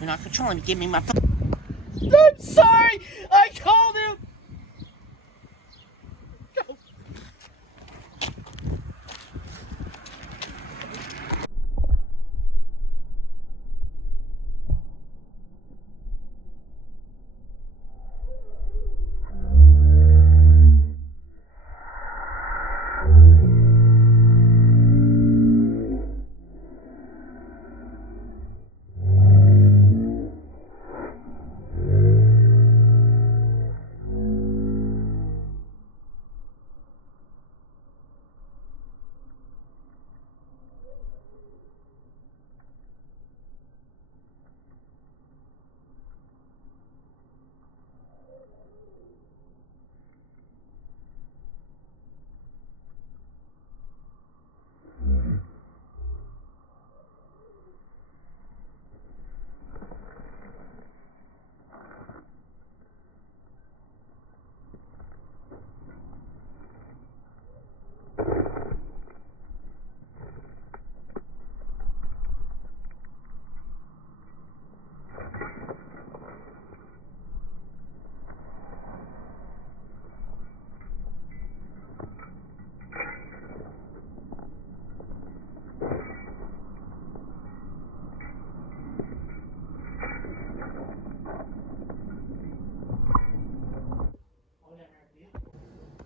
You're not controlling me. Give me my phone. I'm sorry. I called him.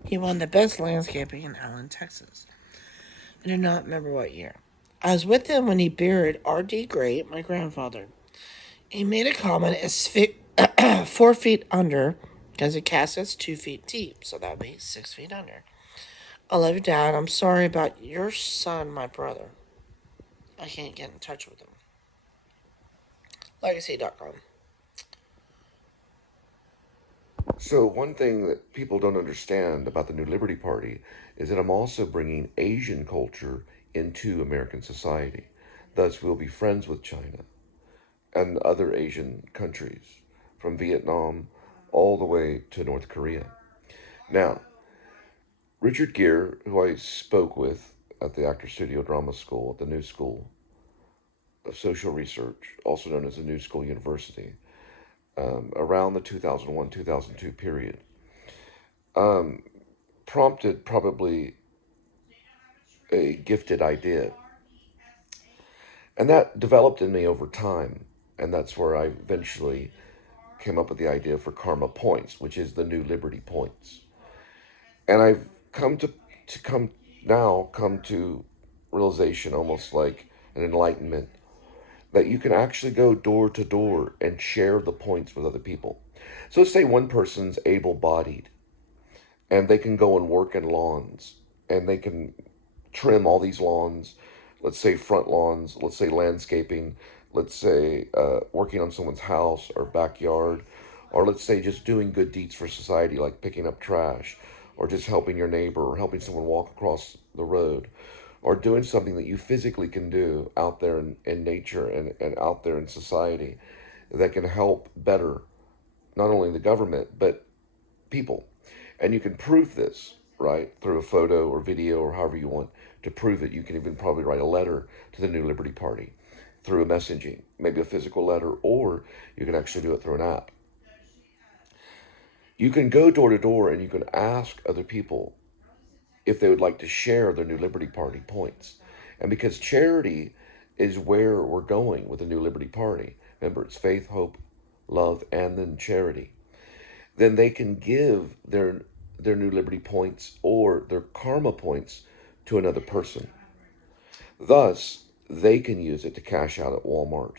He won the best landscaping in Allen, Texas. I do not remember what year. I was with him when he buried R.D. Great, my grandfather. He made a comment as 4 feet under, because the casket's 2 feet deep, so that would be 6 feet under. I love you, Dad. I'm sorry about your son, my brother. I can't get in touch with him. Legacy.com. So one thing that people don't understand about the New Liberty Party is that I'm also bringing Asian culture into American society. Thus, we'll be friends with China and other Asian countries, from Vietnam all the way to North Korea. Now, Richard Gere, who I spoke with at the Actor Studio Drama School at the New School of Social Research, also known as the New School University, around the 2001-2002 period, prompted probably a gifted idea. And that developed in me over time. And that's where I eventually came up with the idea for Karma Points, which is the New Liberty Points. And I've come to realization, almost like an enlightenment, that you can actually go door to door and share the points with other people. So let's say one person's able-bodied and they can go and work in lawns and they can trim all these lawns, let's say front lawns, let's say landscaping, let's say working on someone's house or backyard, or let's say just doing good deeds for society like picking up trash, or just helping your neighbor, or helping someone walk across the road, or doing something that you physically can do out there in nature and out there in society that can help better not only the government, but people. And you can prove this, right, through a photo or video or however you want to prove it. You can even probably write a letter to the New Liberty Party through a messaging, maybe a physical letter, or you can actually do it through an app. You can go door to door and you can ask other people if they would like to share their New Liberty Party points. And because charity is where we're going with the New Liberty Party, remember it's faith, hope, love, and then charity, then they can give their New Liberty points or their karma points to another person. Thus, they can use it to cash out at Walmart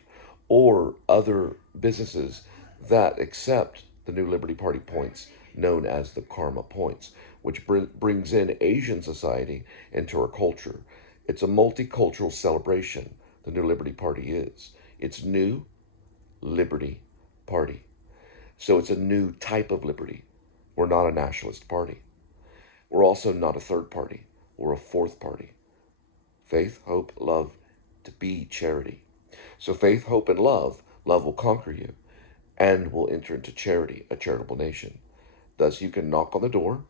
or other businesses that accept the New Liberty Party points, known as the karma points, which brings in Asian society into our culture. It's a multicultural celebration, the New Liberty Party is. It's New Liberty Party. So it's a new type of liberty. We're not a nationalist party. We're also not a third party. We're a fourth party. Faith, hope, love, to be charity. So faith, hope, and love will conquer you and will enter into charity, a charitable nation. Thus, you can knock on the door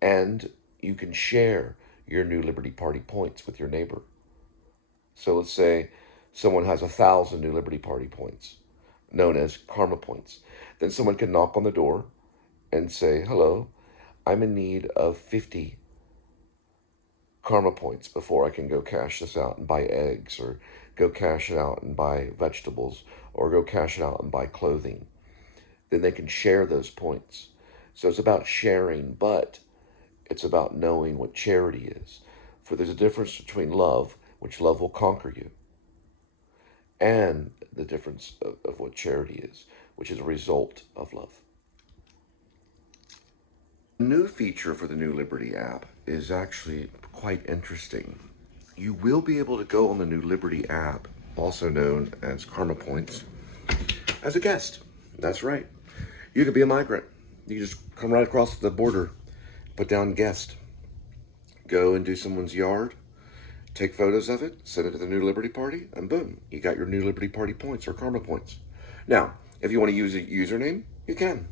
and you can share your New Liberty Party points with your neighbor. So let's say Someone has 1,000 New Liberty Party points, known as karma points. Then someone can knock on the door and say, hello, I'm in need of 50 karma points before I can go cash this out and buy eggs, or go cash it out and buy vegetables, or go cash it out and buy clothing. Then they can share those points. So it's about sharing, but it's about knowing what charity is. For there's a difference between love, which love will conquer you, and the difference of what charity is, which is a result of love. A new feature for the New Liberty app is actually quite interesting. You will be able to go on the New Liberty app, also known as Karma Points, as a guest. That's right. You could be a migrant. You just come right across the border, put down guest, go and do someone's yard, take photos of it, send it to the New Liberty Party, and boom, you got your New Liberty Party points or karma points. Now, if you want to use a username, you can.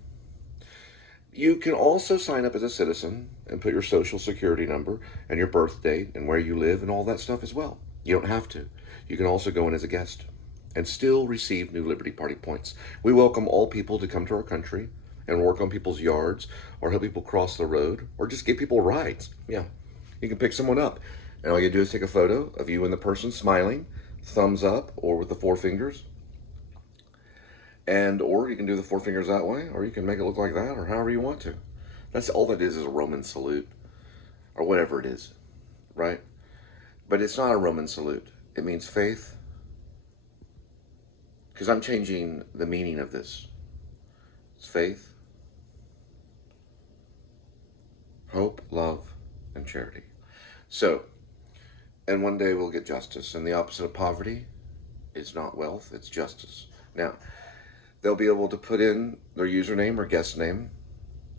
You can also sign up as a citizen and put your social security number and your birth date and where you live and all that stuff as well. You don't have to. You can also go in as a guest and still receive New Liberty Party points. We welcome all people to come to our country and work on people's yards, or help people cross the road, or just give people rides. Yeah, you can pick someone up, and all you do is take a photo of you and the person smiling, thumbs up, or with the 4 fingers. And, or you can do the 4 fingers that way, or you can make it look like that, or however you want to. That's all that is a Roman salute, or whatever it is, right? But it's not a Roman salute. It means faith, because I'm changing the meaning of this. It's faith, hope, love, and charity. So, and one day we'll get justice, and the opposite of poverty is not wealth, it's justice. Now, they'll be able to put in their username or guest name,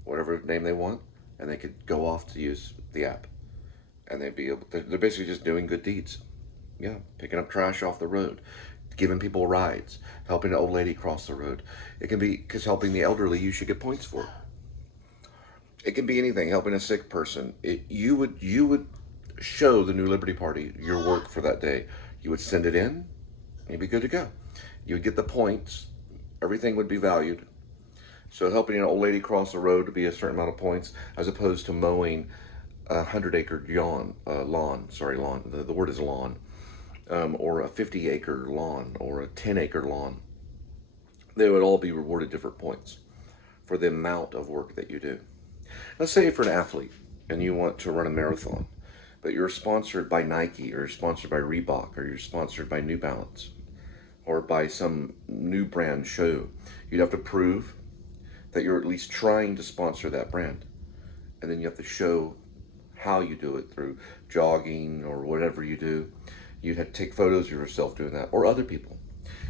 whatever name they want, and they could go off to use the app. And they'd be able to, they're basically just doing good deeds. Yeah, picking up trash off the road, giving people rides, helping an old lady cross the road. It can be, because helping the elderly, you should get points for it. It can be anything, helping a sick person. You would show the New Liberty Party your work for that day. You would send it in, and you'd be good to go. You would get the points. Everything would be valued. So helping an old lady cross the road to be a certain amount of points, as opposed to mowing a 100-acre lawn. The word is lawn. Or a 50-acre lawn, or a 10-acre lawn. They would all be rewarded different points for the amount of work that you do. Let's say if you're an athlete and you want to run a marathon, but you're sponsored by Nike, or you're sponsored by Reebok, or you're sponsored by New Balance, or by some new brand shoe. You'd have to prove that you're at least trying to sponsor that brand. And then you have to show how you do it through jogging or whatever you do. You'd have to take photos of yourself doing that, or other people.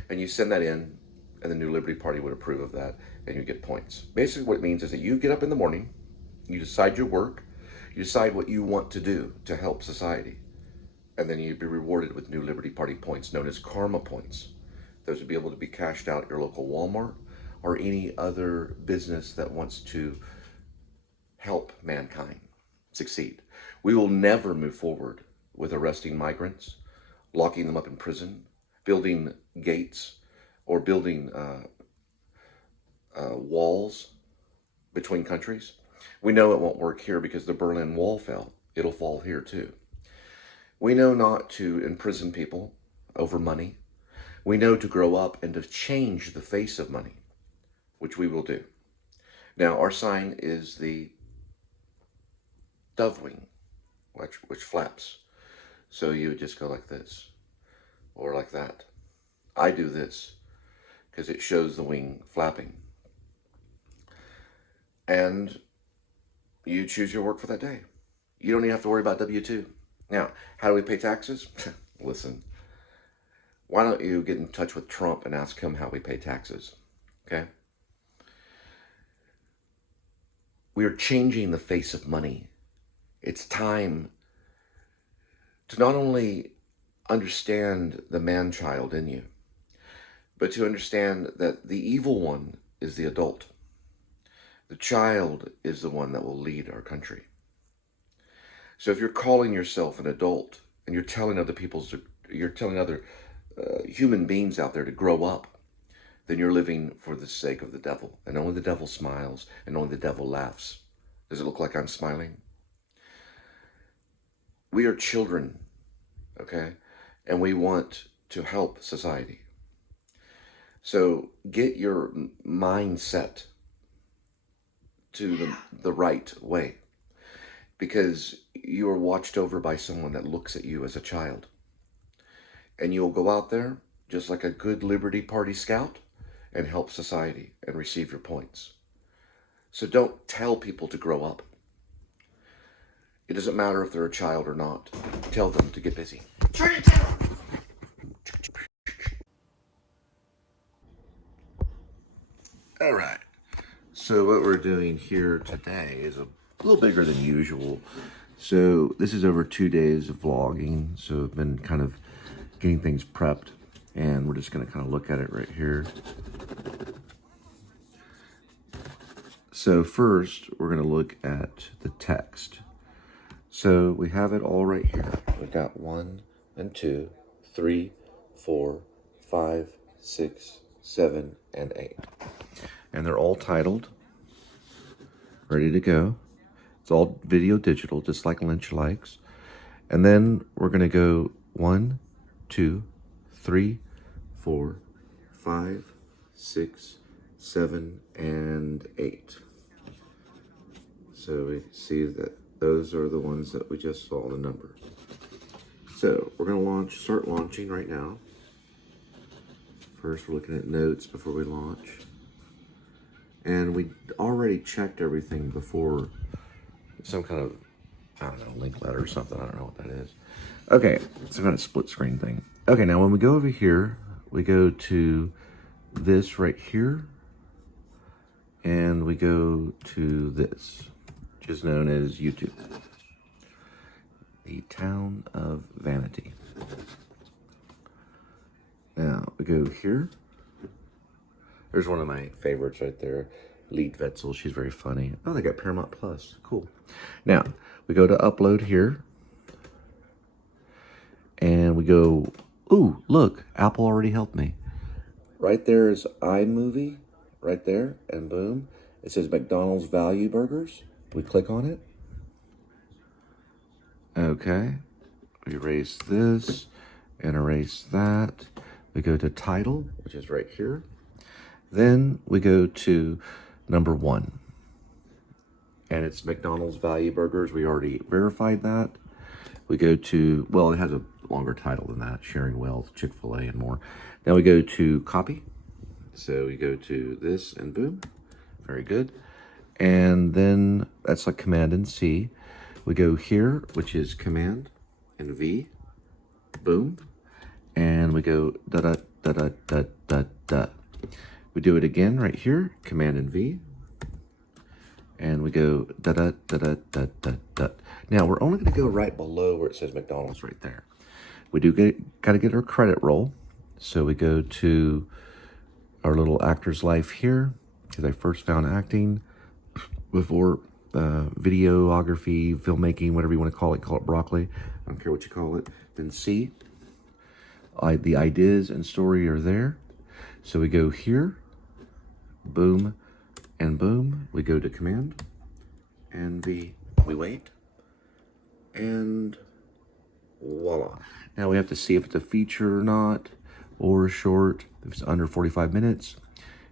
And you send that in, and the New Liberty Party would approve of that, and you get points. Basically what it means is that you get up in the morning, you decide your work, you decide what you want to do to help society, and then you'd be rewarded with New Liberty Party points, known as karma points. Those would be able to be cashed out at your local Walmart, or any other business that wants to help mankind succeed. We will never move forward with arresting migrants, locking them up in prison, building gates, or building walls between countries. We know it won't work here because the Berlin Wall fell. It'll fall here too. We know not to imprison people over money. We know to grow up and to change the face of money, which we will do. Now, our sign is the dove wing, which flaps. So you would just go like this, or like that. I do this because it shows the wing flapping. And you choose your work for that day. You don't even have to worry about W-2. Now, how do we pay taxes? Listen, why don't you get in touch with Trump and ask him how we pay taxes, okay? We are changing the face of money. It's time to not only understand the man-child in you, but to understand that the evil one is the adult. The child is the one that will lead our country. So if you're calling yourself an adult and you're telling other human beings out there to grow up, then you're living for the sake of the devil. And only the devil smiles, and only the devil laughs. Does it look like I'm smiling? We are children, okay? And we want to help society. So get your mindset to the right way, because you are watched over by someone that looks at you as a child. And you'll go out there just like a good Liberty Party scout and help society and receive your points. So don't tell people to grow up. It doesn't matter if they're a child or not. Tell them to get busy. Turn it down. All right. So what we're doing here today is a little bigger than usual. So this is over 2 days of vlogging. So I've been kind of getting things prepped, and we're just going to kind of look at it right here. So first, we're going to look at the text. So we have it all right here. We've got 1 and 2, 3, 4, 5, 6, 7, and 8. And they're all titled, ready to go. It's all video digital, just like Lynch likes. And then we're going to go 1, 2, 3, 4, 5, 6, 7, and 8. So we see that those are the ones that we just saw the number. So we're going to start launching right now. First, we're looking at notes before we launch. And we already checked everything before, some kind of, I don't know, link letter or something. I don't know what that is. Okay, some kind of split screen thing. Okay, now when we go over here, we go to this right here, and we go to this, which is known as YouTube. The Town of Vanity. Now, we go here. There's one of my favorites right there, Lead Wetzel. She's very funny. Oh, they got Paramount Plus. Cool. Now, we go to upload here. And we go, ooh, look, Apple already helped me. Right there is iMovie, right there, and boom. It says McDonald's Value Burgers. We click on it. Okay. We erase this and erase that. We go to title, which is right here. Then we go to number 1. And it's McDonald's Value Burgers. We already verified that. We go to, well, it has a longer title than that, Sharing Wealth, Chick-fil-A, and more. Now we go to copy. So we go to this and boom. Very good. And then that's like Command and C. We go here, which is Command and V. Boom. And we go da-da-da-da-da-da-da. We do it again right here, Command and V. And we go da-da-da-da-da-da-da. Now, we're only going to go right below where it says McDonald's right there. We do got to get our credit roll. So we go to our little actor's life here, because I first found acting before videography, filmmaking, whatever you want to call it broccoli. I don't care what you call it. Then C, the ideas and story are there. So we go here, boom, and boom. We go to Command, and we wait, and voila. Now we have to see if it's a feature or not, or a short. If it's under 45 minutes,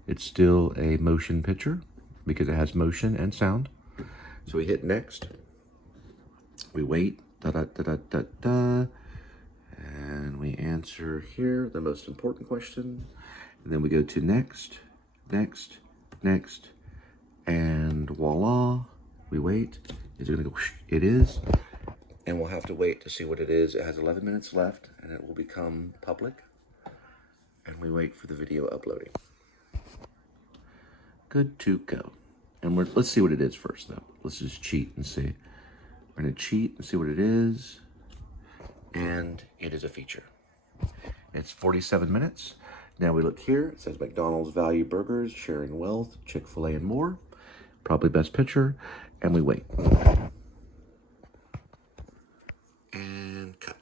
it's still a motion picture because it has motion and sound. So we hit next. We wait, da-da-da-da-da-da, and we answer here the most important question. And then we go to next, next, next, and voila, we wait. Is it gonna go? Whoosh? It is. And we'll have to wait to see what it is. It has 11 minutes left, and it will become public. And we wait for the video uploading. Good to go. And let's see what it is first, though. Let's just cheat and see. We're gonna cheat and see what it is. And it is a feature. It's 47 minutes. Now we look here, it says McDonald's Value Burgers, Sharing Wealth, Chick-fil-A, and more. Probably best picture. And we wait. And cut.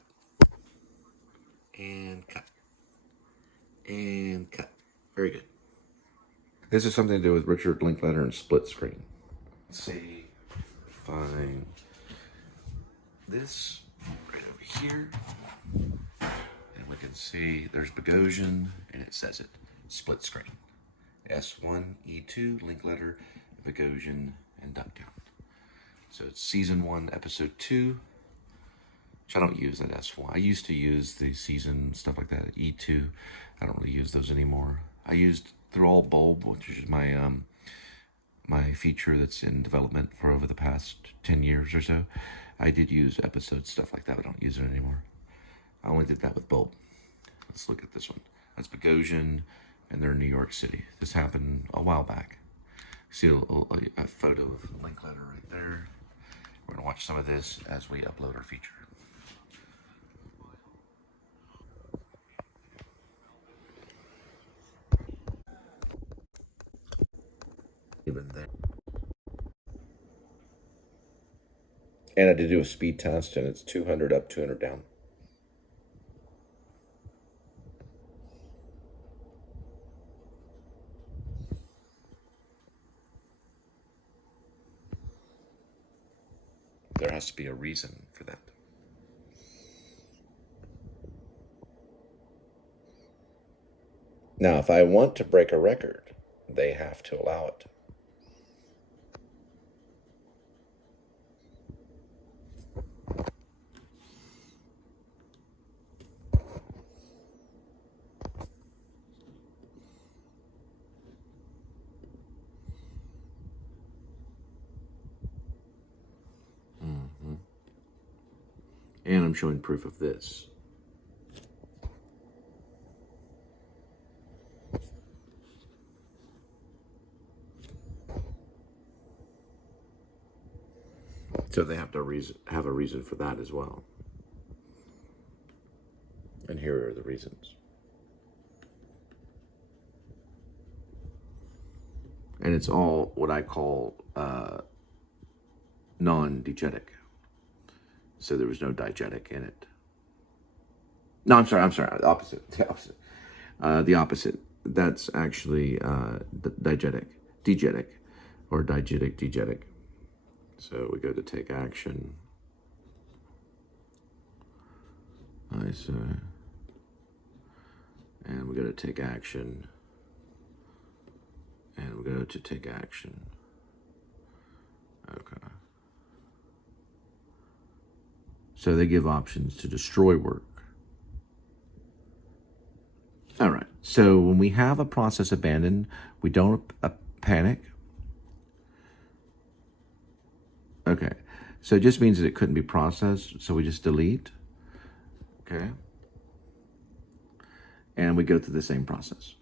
And cut. This is something to do with Richard Linklater and split screen. Let's see, find this right over here. And we can see there's Bogosian, and it says it, split screen. S1, E2, Linklater, Bogosian, and Ducktown. So it's season 1, episode 2, which I don't use that S1. I used to use the season stuff like that, E2. I don't really use those anymore. I used Thrall Bulb, which is my my feature that's in development for over the past 10 years or so. I did use episode stuff like that, but I don't use it anymore. I only did that with Bulb. Let's look at this one. That's Bogosian, and they're in New York City. This happened a while back. See a photo of Linklater right there. We're gonna watch some of this as we upload our feature. Even there. And I did do a speed test, and it's 200 up, 200 down. There has to be a reason for that. Now, if I want to break a record, they have to allow it. And I'm showing proof of this. So they have to have a reason for that as well. And here are the reasons. And it's all what I call non-diegetic. So there was no diegetic in it. No, I'm sorry, the opposite. The opposite. That's actually diegetic, or diegetic. So we go to take action. I say, and we go to take action, and we go to take action. Okay. So they give options to destroy work. All right. So when we have a process abandoned, we don't panic. Okay. So it just means that it couldn't be processed. So we just delete. Okay. And we go through the same process.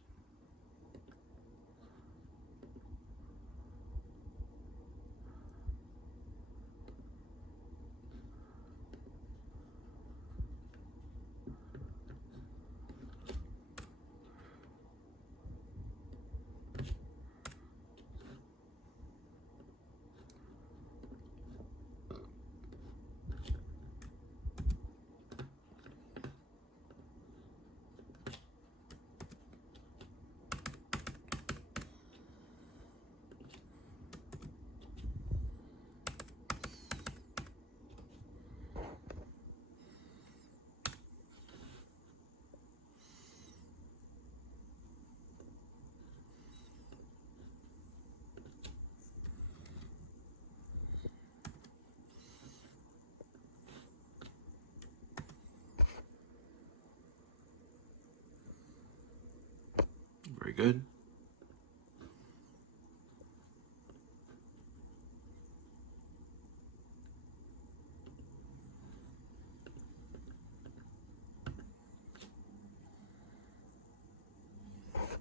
Very good.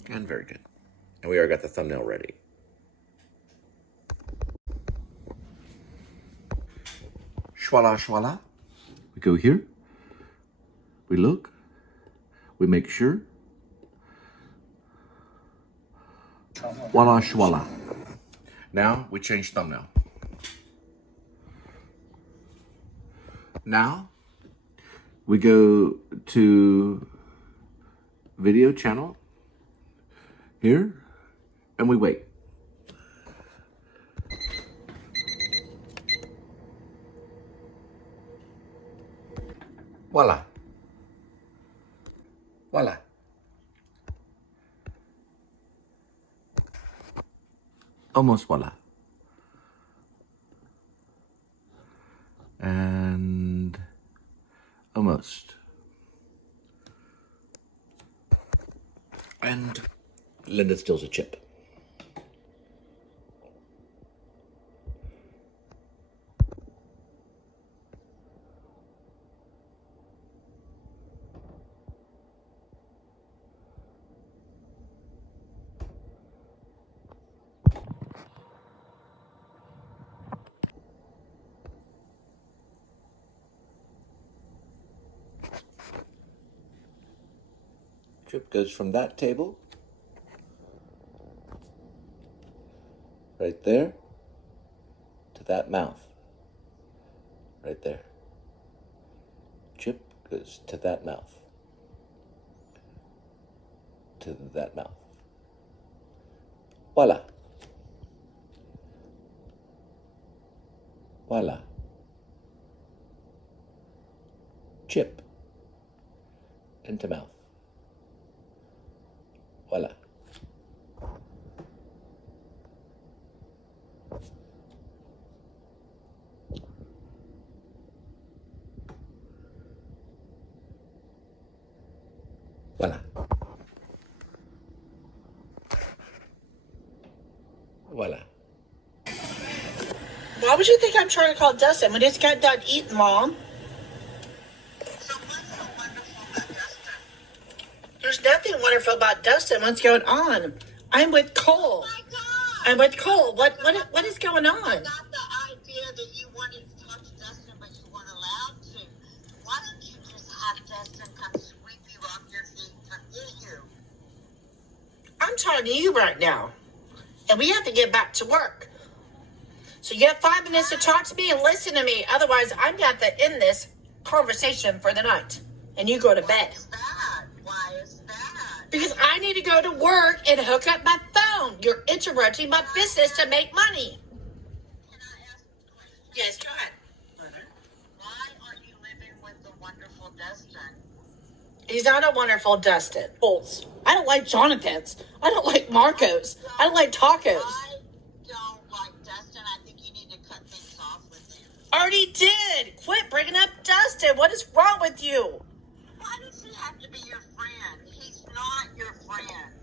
And very good. And we already got the thumbnail ready. Schwala, schwala. We go here. We look. We make sure. Voila, schwala. Now we change thumbnail. Now we go to video channel here, And we wait. Voila. Voila. Almost voila. And almost. And Linda steals a chip. Chip goes from that table, right there, to that mouth, right there. Chip goes to that mouth, to that mouth. Voila. Voila. Chip into mouth. Voila. Voila. Voila. Why would you think I'm trying to call Dustin? We just got done eating, Mom. So what's so wonderful about Dustin? There's nothing wonderful about Dustin. What's going on? I'm with Cole. Oh my God! I'm with Cole. What is going on? I got the idea that you wanted to talk to Dustin, but you weren't allowed to. Why don't you just have Dustin come sweep you off your feet and come get you? I'm talking to you right now. And we have to get back to work. So you have 5 minutes to talk to me and listen to me. Otherwise, I'm going to have to end this conversation for the night. And you go to bed. Why is that? Why is that? Because I need to go to work and hook up my phone. You're interrupting my business to make money. Can I ask a question? Yes, go ahead. Why aren't you living with the wonderful Dustin? He's not a wonderful Dustin. I don't like Jonathan's. I don't like Marco's. I don't like tacos. I don't like Dustin. I think you need to cut things off with him. Already did. Quit bringing up Dustin. What is wrong with you? Why does he have to be your friend? He's not your friend.